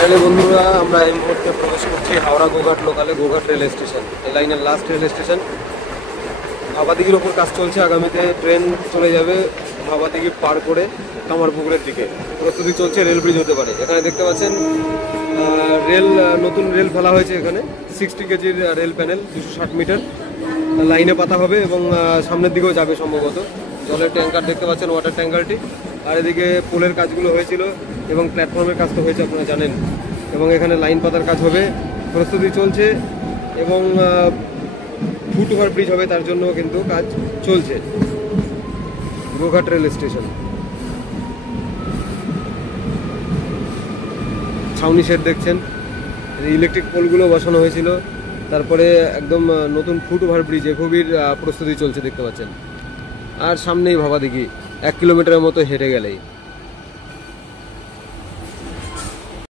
তাহলে বন্ধুরা আমরা এই মুহূর্তে প্রবেশ করছি হাওড়া গোঘাট লোকালে, গোঘাট রেল স্টেশন, এই লাইনের লাস্ট রেল স্টেশন। ভাবাদিঘির ওপর কাজ চলছে, আগামীতে ট্রেন চলে যাবে ভাবাদিঘি পার করে কামারপুকুরের দিকে, প্রস্তুতি চলছে, রেল ব্রিজ হতে পারে। এখানে দেখতে পাচ্ছেন নতুন রেল ফেলা হয়েছে, এখানে 60 কেজির রেল প্যানেল, 260 মিটার লাইনে পাতা হবে এবং সামনের দিকেও যাবে সম্ভবত। জলের ট্যাঙ্কার দেখতে পাচ্ছেন, ওয়াটার ট্যাঙ্কারটি। আর এদিকে পোলের কাজগুলো হয়েছিল এবং প্ল্যাটফর্মের কাজ তো হয়েছে, আপনারা জানেন। এবং এখানে লাইন পাতার কাজ হবে, প্রস্তুতি চলছে এবং ফুট ওভার ব্রিজ হবে, তার জন্য কিন্তু কাজ চলছে। গোঘাট রেল স্টেশন, ছাউনি শেড দেখছেন, ইলেকট্রিক পোলগুলো বসানো হয়েছিল। তারপরে একদম নতুন ফুট ওভার ব্রিজ এফওবির প্রস্তুতি চলছে দেখতে পাচ্ছেন। আর সামনেই ভাবাদিঘি, 1 কিলোমিটারের মতো হেঁটে গেলেই।